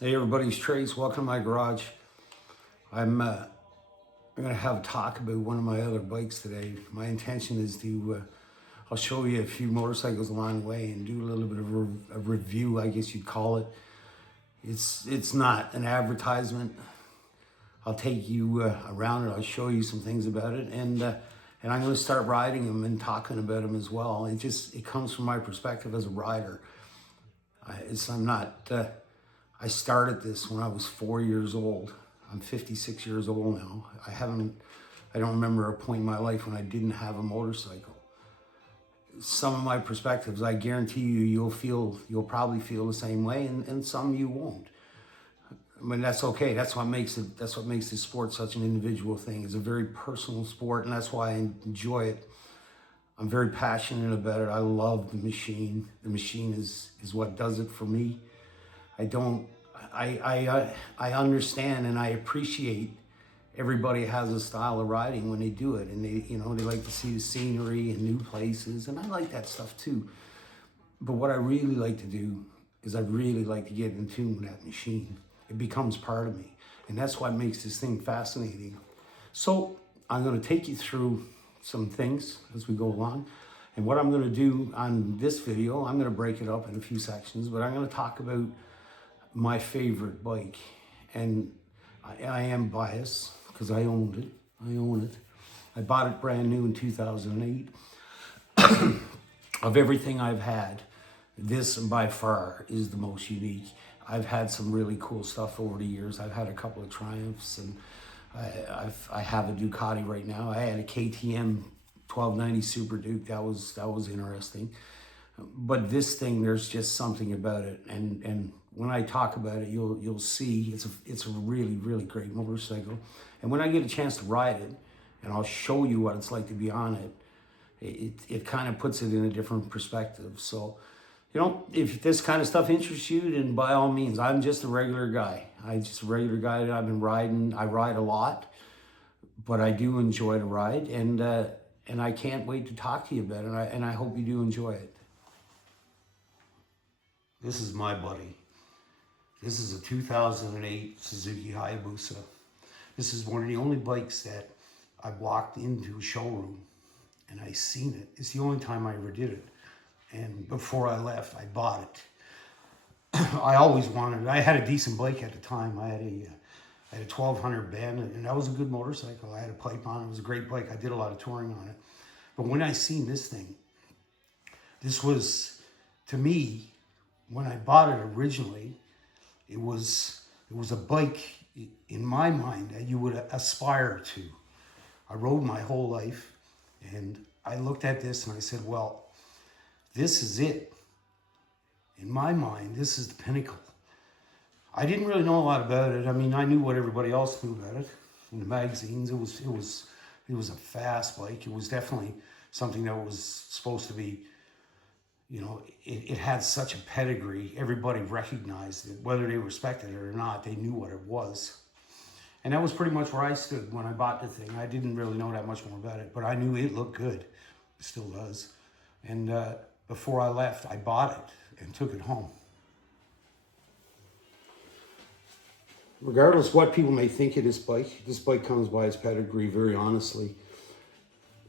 Hey everybody, it's Trace. Welcome to my garage. I'm going to have a talk about one of my other bikes today. My intention is to, I'll show you a few motorcycles along the way and do a little bit of a review, I guess you'd call it. It's not an advertisement. I'll take you around it. I'll show you some things about it, and I'm going to start riding them and talking about them as well. It comes from my perspective as a rider. I'm not. I started this when I was 4 years old. I'm 56 years old now. I don't remember a point in my life when I didn't have a motorcycle. Some of my perspectives, I guarantee you'll probably feel the same way, and some you won't. I mean, that's okay. That's what makes this sport such an individual thing. It's a very personal sport, and that's why I enjoy it. I'm very passionate about it. I love the machine. The machine is what does it for me. I understand and I appreciate everybody has a style of riding when they do it, and they like to see the scenery and new places, and I like that stuff too. But what I really like to do is I really like to get in tune with that machine. It becomes part of me, and that's what makes this thing fascinating. So I'm going to take you through some things as we go along. And what I'm going to do on this video, I'm going to break it up in a few sections, but I'm going to talk about my favorite bike. And I am biased because I owned it. I own it. I bought it brand new in 2008. Of everything I've had, this by far is the most unique. I've had some really cool stuff over the years. I've had a couple of Triumphs, and I have a Ducati right now. I had a KTM 1290 Super Duke. That was interesting. But this thing, there's just something about it, and when I talk about it, you'll see it's a really, really great motorcycle. And when I get a chance to ride it, and I'll show you what it's like to be on it, it kind of puts it in a different perspective. So, if this kind of stuff interests you, then by all means, I'm just a regular guy. I'm just a regular guy that I've been riding. I ride a lot, but I do enjoy to ride, and I can't wait to talk to you about it, and I hope you do enjoy it. This is my buddy. This is a 2008 Suzuki Hayabusa. This is one of the only bikes that I walked into a showroom and I seen it. It's the only time I ever did it. And before I left, I bought it. I always wanted it. I had a decent bike at the time. I had a 1200 Bend, and that was a good motorcycle. I had a pipe on it. It was a great bike. I did a lot of touring on it. But when I seen this thing, this was, to me, when I bought it originally, it was a bike in my mind that you would aspire to. I rode my whole life, and I looked at this and I said, well, this is it. In my mind, this is the pinnacle. I didn't really know a lot about it. I mean, I knew what everybody else knew about it in the magazines. It was a fast bike. It was definitely something that was supposed to be, it had such a pedigree. Everybody recognized it, whether they respected it or not. They knew what it was. And that was pretty much where I stood when I bought the thing. I didn't really know that much more about it, but I knew it looked good. It still does. And before I left, I bought it and took it home. Regardless what people may think of this bike comes by its pedigree very honestly.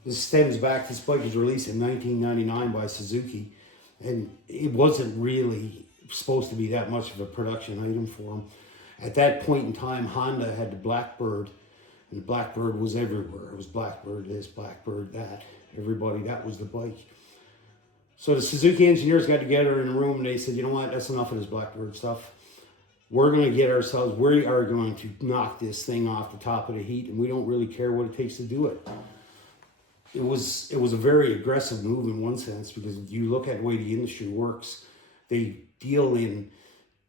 This stems back, this bike was released in 1999 by Suzuki, and it wasn't really supposed to be that much of a production item for them. At that point in time, Honda had the Blackbird, and the Blackbird was everywhere. It was Blackbird this, Blackbird that. Everybody, that was the bike. So the Suzuki engineers got together in a room and they said, you know what, that's enough of this Blackbird stuff. We are going to knock this thing off the top of the heap, and we don't really care what it takes to do it. It was a very aggressive move in one sense, because if you look at the way the industry works, they deal in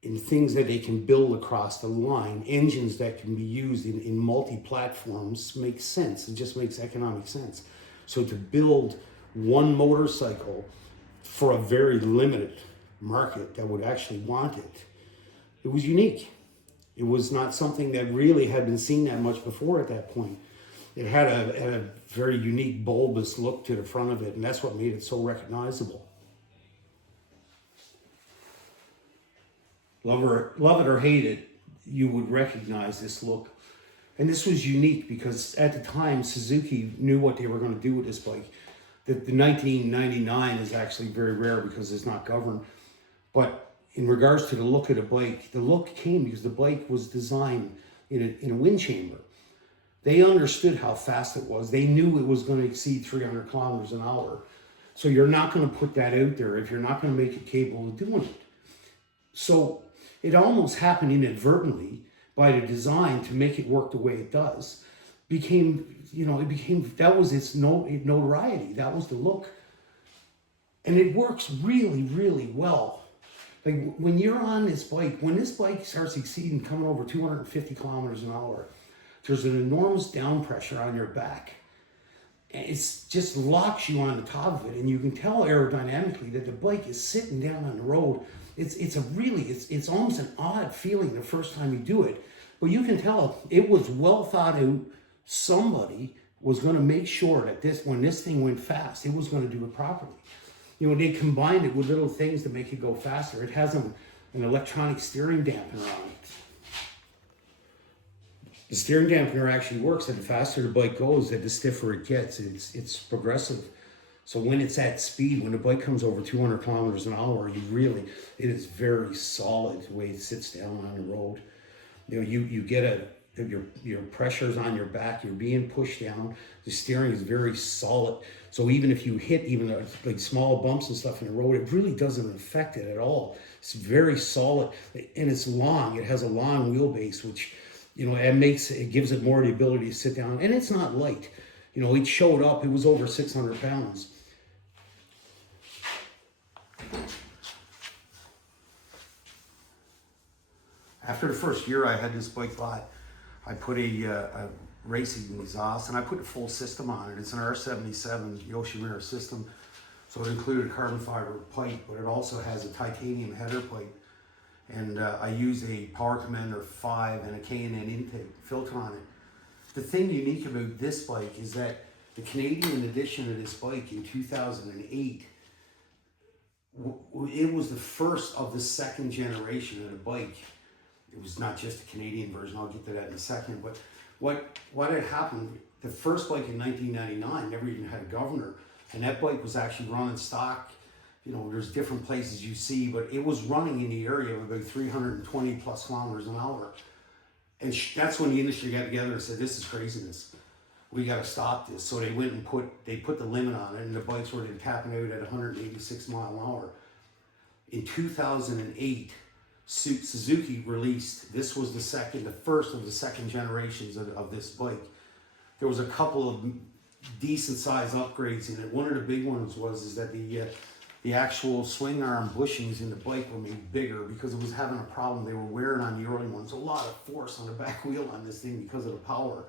things that they can build across the line. Engines that can be used in multi-platforms makes sense. It just makes economic sense. So to build one motorcycle for a very limited market that would actually want it, it was unique. It was not something that really had been seen that much before at that point. It had a very unique bulbous look to the front of it, and that's what made it so recognizable. love it or hate it, you would recognize this look. And this was unique because at the time, Suzuki knew what they were going to do with this bike. The 1999 is actually very rare because it's not governed. But in regards to the look of the bike, the look came because the bike was designed in a wind chamber. They understood how fast it was. They knew it was going to exceed 300 kilometers an hour. So you're not going to put that out there if you're not going to make it capable of doing it. So it almost happened inadvertently by the design to make it work the way it does. That was its notoriety. That was the look. And it works really, really well. Like when you're on this bike, when this bike starts exceeding coming over 250 kilometers an hour, there's an enormous down pressure on your back. And it just locks you on the top of it. And you can tell aerodynamically that the bike is sitting down on the road. It's almost an odd feeling the first time you do it. But you can tell it was well thought out. Somebody was going to make sure that when this thing went fast, it was going to do it properly. They combined it with little things to make it go faster. It has an electronic steering dampener on it. The steering dampener actually works, and the faster the bike goes, the stiffer it gets. It's progressive. So when it's at speed, when the bike comes over 200 kilometers an hour, it is very solid the way it sits down on the road. You get your pressure's on your back, you're being pushed down. The steering is very solid. So even if you hit like small bumps and stuff in the road, it really doesn't affect it at all. It's very solid, and it's long. It has a long wheelbase, which it gives it more the ability to sit down, and it's not light. It showed up. It was over 600 pounds. After the first year I had this bike bought, I put a racing exhaust, and I put the full system on it. It's an R77 Yoshimura system, so it included a carbon fiber pipe, but it also has a titanium header pipe. And I use a Power Commander 5 and a K&N intake filter on it. The thing unique about this bike is that the Canadian edition of this bike in 2008, it was the first of the second generation of the bike. It was not just a Canadian version, I'll get to that in a second, but what had happened, the first bike in 1999 never even had a governor, and that bike was actually running stock. There's different places you see, but it was running in the area of about 320 plus kilometers an hour. And that's when the industry got together and said, this is craziness. We got to stop this. So they went and put the limit on it, and the bikes were tapping out at 186 mile an hour. In 2008, Suzuki released, this was the first of the second generations of this bike. There was a couple of decent size upgrades in it. One of the big ones was that the actual swing arm bushings in the bike were made bigger because it was having a problem. They were wearing on the early ones. A lot of force on the back wheel on this thing because of the power.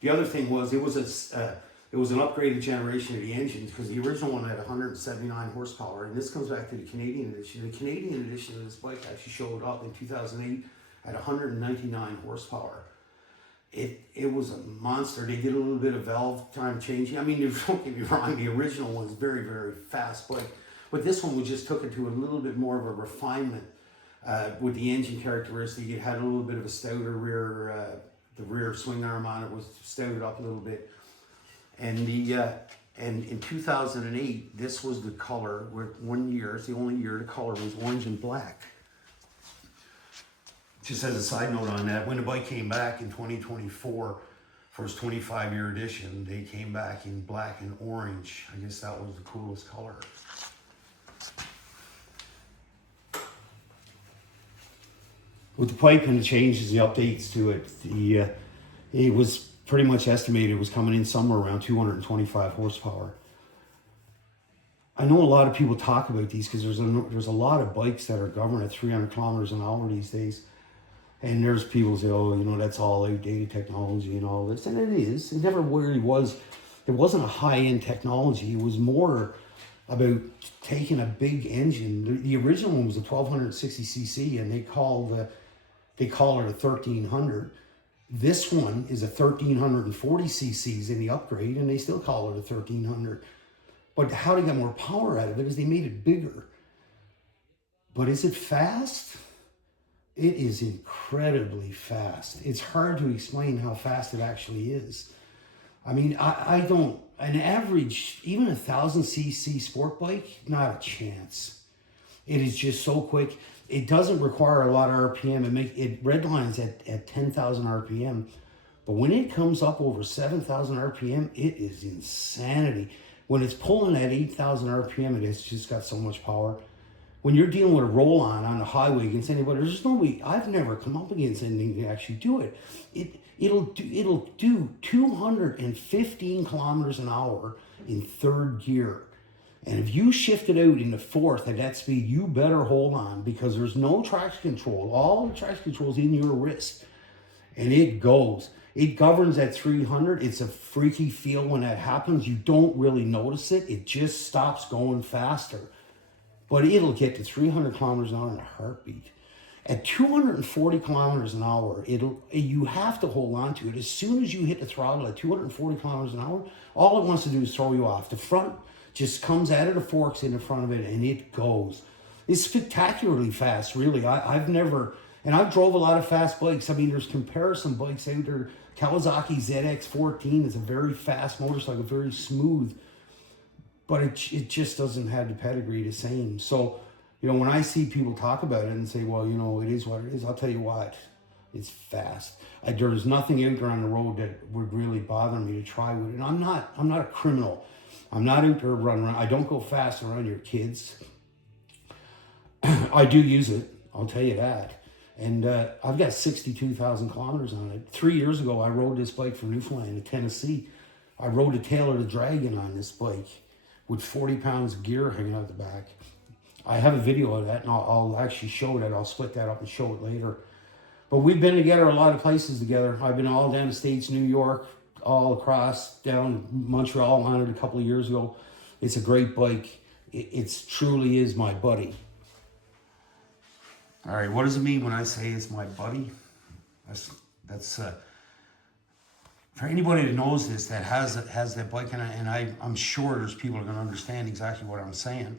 The other thing was it was an upgraded generation of the engines because the original one had 179 horsepower, and this comes back to the Canadian edition. The Canadian edition of this bike actually showed up in 2008 at 199 horsepower. It was a monster. They did a little bit of valve time changing. I mean, don't get me wrong, the original was very, very fast, but this one we just took it to a little bit more of a refinement with the engine characteristic. It had a little bit of a stouter rear, the rear swing arm on it was stouted up a little bit. And in 2008, this was the color, where 1 year, it's the only year the color was orange and black. Just as a side note on that, when the bike came back in 2024 for its 25-year edition, they came back in black and orange. I guess that was the coolest color. With the pipe and the changes, the updates to it, it was pretty much estimated it was coming in somewhere around 225 horsepower. I know a lot of people talk about these because there's a lot of bikes that are governed at 300 kilometers an hour these days. And there's people say, oh, that's all outdated technology and all this. And it is. It never really was. It wasn't a high-end technology. It was more about taking a big engine. The original one was a 1260cc, and they call it a 1300. This one is a 1340 cc's in the upgrade, and they still call it a 1300. But how they got more power out of it is they made it bigger. But is it fast? It is incredibly fast. It's hard to explain how fast it actually is. I mean, I don't, an average, even 1,000cc sport bike, not a chance. It is just so quick. It doesn't require a lot of RPM. It redlines at 10,000 RPM. But when it comes up over 7,000 RPM, it is insanity. When it's pulling at 8,000 RPM, it has just got so much power. When you're dealing with a roll-on the highway against anybody, there's no way. I've never come up against anything to actually do it. It'll do 215 kilometers an hour in third gear. And if you shift it out into fourth at that speed, you better hold on, because there's no traction control. All the traction control is in your wrist. And it goes. It governs at 300. It's a freaky feel when that happens. You don't really notice it. It just stops going faster. But it'll get to 300 kilometers an hour in a heartbeat. At 240 kilometers an hour, you have to hold on to it. As soon as you hit the throttle at 240 kilometers an hour, all it wants to do is throw you off. The front just comes out of the forks in the front of it, and it goes. It's spectacularly fast, really. I've never, and I've drove a lot of fast bikes. I mean, there's comparison bikes out there. Kawasaki ZX14 is a very fast motorcycle, very smooth, but it just doesn't have the pedigree the same. So, you know, when I see people talk about it and say, well, you know, it is what it is, I'll tell you what, it's fast. There's nothing out there on the road that would really bother me to try with it. And I'm not a criminal. I'm not out there running around. I don't go fast around your kids. I do use it, I'll tell you that. And I've got 62,000 kilometers on it. 3 years ago, I rode this bike from Newfoundland to Tennessee. I rode a Tail of the Dragon on this bike with 40 pounds of gear hanging out the back. I have a video of that, and I'll actually show it. I'll split that up and show it later. But we've been together a lot of places together. I've been all down the States, New York, all across, down Montreal on it a couple of years ago. It's a great bike. It truly is my buddy. All right, what does it mean when I say it's my buddy? That's for anybody that knows this, that has that bike, and I'm sure there's people that are going to understand exactly what I'm saying.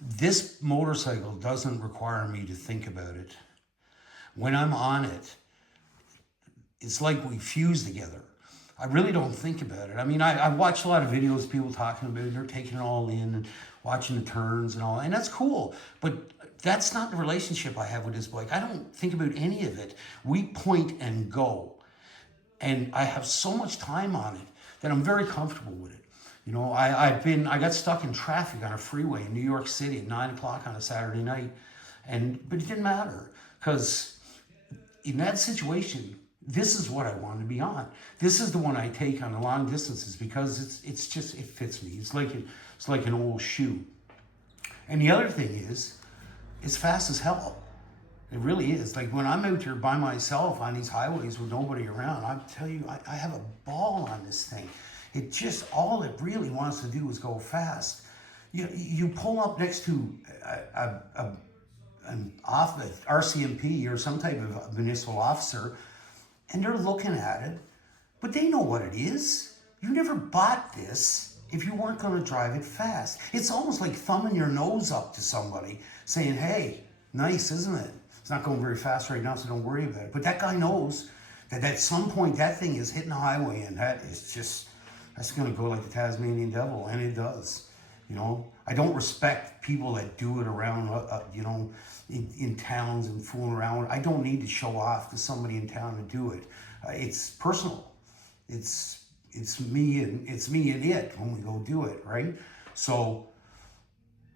This motorcycle doesn't require me to think about it. When I'm on it, it's like we fuse together. I really don't think about it. I mean, I watched a lot of videos of people talking about it. They're taking it all in and watching the turns and all, and that's cool. But that's not the relationship I have with this bike. I don't think about any of it. We point and go. And I have so much time on it that I'm very comfortable with it. You know, I got stuck in traffic on a freeway in New York City at 9 o'clock on a Saturday night. But it didn't matter, because in that situation, this is what I wanted to be on. This is the one I take on the long distances, because it fits me. It's like an old shoe. And the other thing is, it's fast as hell. It really is. Like when I'm out there by myself on these highways with nobody around, I tell you, I have a ball on this thing. It just, all it really wants to do is go fast. You pull up next to an RCMP or some type of municipal officer, and they're looking at it, but they know what it is. You never bought this if you weren't going to drive it fast. It's almost like thumbing your nose up to somebody saying, hey, nice, isn't it? It's not going very fast right now, so don't worry about it. But that guy knows that at some point that thing is hitting the highway, and that's going to go like the Tasmanian devil, and it does. You know, I don't respect people that do it around, in towns and fooling around. I don't need to show off to somebody in town to do it. It's personal. It's me and it when we go do it, right? So,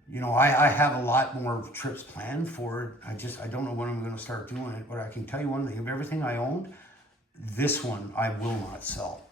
you know, I have a lot more trips planned for it. I don't know when I'm going to start doing it, but I can tell you one thing: of everything I owned, this one I will not sell.